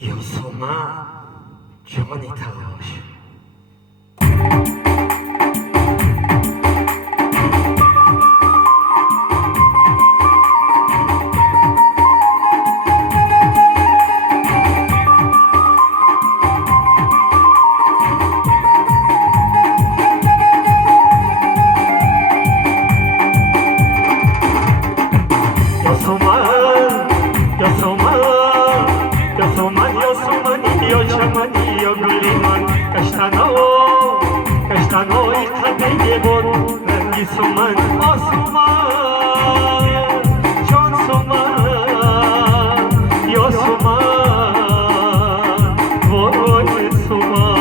یوسوما جانی تلاش کشتنوی خدیده بود رنگی سومن آسومان چون سومن یا سومن وای سومن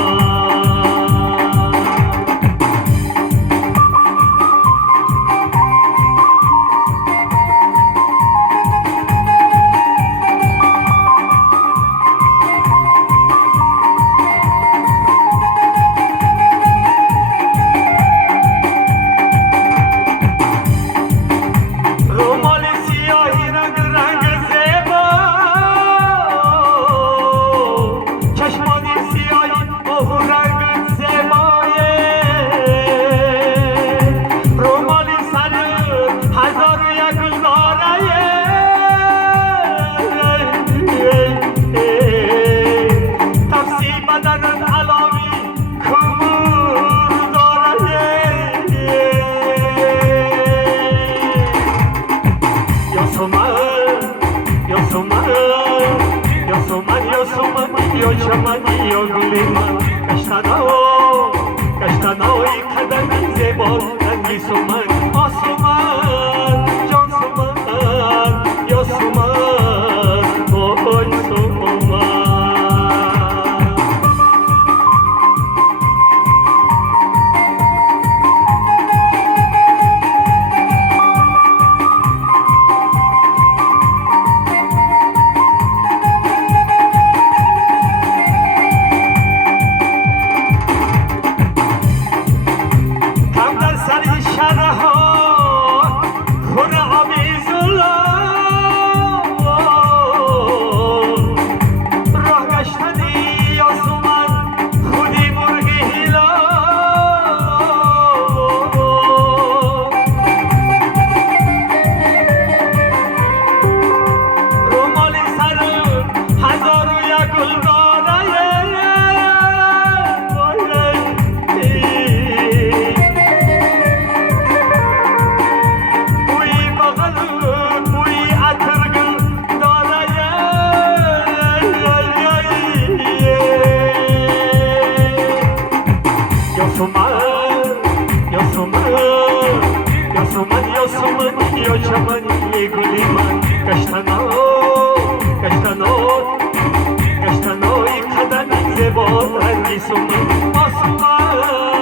Yo chamani yo gulima kashtanoi kadami zebo rangi suman asuman jon suman yo suman oi suman Yo chamani guliman kashtanoi kadani zebo rangi suman asuman